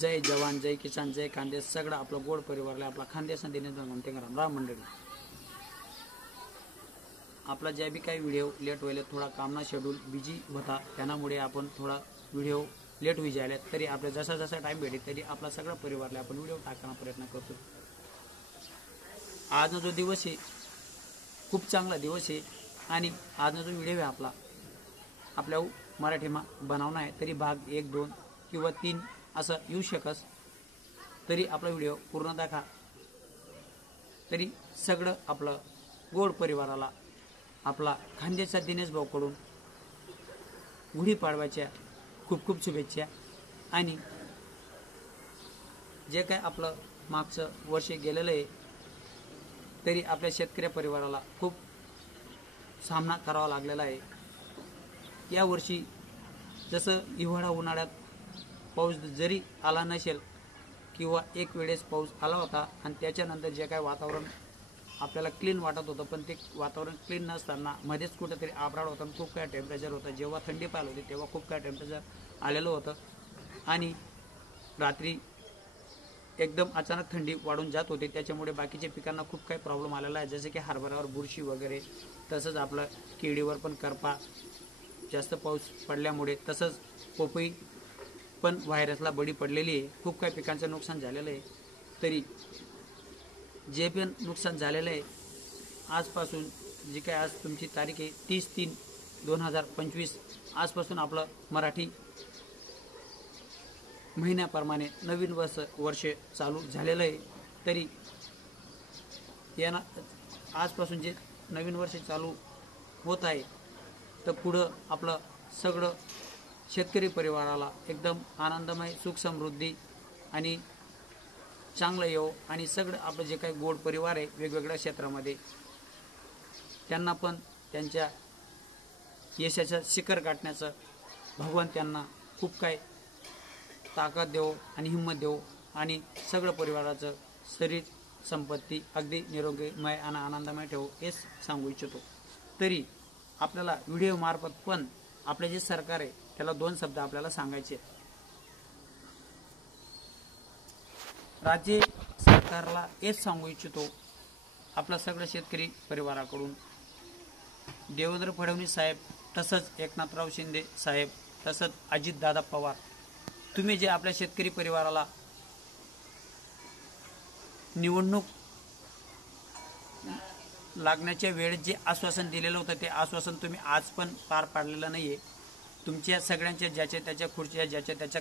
जय जवान जय किसान जय खानदेश सगळं आपलं गोड परिवारला आपला खानदेश म्हणते राम मंडळी. आपला ज्या बी काही व्हिडिओ लेट व्हायला थोडा कामना शेड्यूल बिजी होता त्यामुळे आपण थोडा व्हिडिओ लेट होई जायला तरी आपल्या जसा जसा टाइम भेटेल तरी आपला सगळा परिवारला आपण व्हिडिओ टाकण्याचा प्रयत्न करतो. आजचा जो दिवस आहे खूप चांगला दिवस आहे आणि आजचा जो व्हिडिओ आहे आपल्या मराठीमा बनवणं आहे तरी भाग 1 2 किंवा 3 असं येऊ शकस तरी आपला व्हिडिओ पूर्ण दाखवा. तरी सगळं आपलं गोड परिवाराला आपला खानदेशचा दिनेश भाऊकडून गुढीपाडव्याच्या खूप खूप शुभेच्छा. आणि जे काय आपलं मागचं वर्ष गेलेलं आहे तरी आपल्या शेतकरी परिवाराला खूप सामना करावा लागलेला आहे. या वर्षी जसं हिवाळा उन्हाळ्यात पाऊस जरी आला नसेल किंवा एक वेळेस पाऊस आला होता आणि त्याच्यानंतर जे काय वातावरण आपल्याला क्लीन वाटत होतं पण ते वातावरण क्लीन नसताना मध्येच कुठेतरी आभराळ होतं, खूप काय टेम्परेचर होतं. जेव्हा थंडी पाहिली होती तेव्हा खूप काय टेम्परेचर आलेलं होतं आणि रात्री एकदम अचानक थंडी वाढून जात होती. त्याच्यामुळे बाकीच्या पिकांना खूप काही प्रॉब्लेम आलेला आहे, जसे की हरभऱ्यावर बुरशी वगैरे, तसंच आपलं केळीवर पण करपा जास्त पाऊस पडल्यामुळे, तसंच पोपई पण व्हायरसला बळी पडलेली आहे. खूप काही पिकांचं नुकसान झालेलं आहे. तरी जे पण नुकसान झालेलं आहे आजपासून जी काय आज तुमची तारीख आहे 30/3/2025 आजपासून आपलं मराठी महिन्याप्रमाणे नवीन वर्ष चालू झालेलं आहे. तरी यांना आजपासून जे नवीन वर्ष चालू होत आहे तर पुढं आपलं सगळं शेतकरी परिवाराला एकदम आनंदमय सुख समृद्धी आणि चांगलं येऊ आणि सगळं आपलं जे काही गोड परिवार आहे वेगवेगळ्या क्षेत्रामध्ये त्यांना पण त्यांच्या यशाचं शिखर गाठण्याचं भगवान त्यांना खूप काय ताकद देव आणि हिंमत देव आणि सगळं परिवाराचं शरीर संपत्ती अगदी निरोगीमय आणि आनंदमय ठेवू हेच सांगू इच्छितो. तरी आपल्याला व्हिडिओ मार्फत पण आपले जे सरकार आहे त्याला 2 शब्द आपल्याला सांगायचे. राज्य सरकारला हेच सांगू इच्छितो आपला सगळं शेतकरी परिवाराकडून देवेंद्र फडणवीस साहेब तसंच एकनाथराव शिंदे साहेब तसंच अजितदादा पवार तुम्ही जे आपल्या शेतकरी परिवाराला निवडणूक लागण्याच्या वेळेस जे आश्वासन दिलेलं होतं ते आश्वासन तुम्ही आज पण पार पाडलेलं नाहीये. तुमच्या सगळ्यांच्या ज्याच्या त्याच्या खुर्च्या ज्याच्या त्याच्या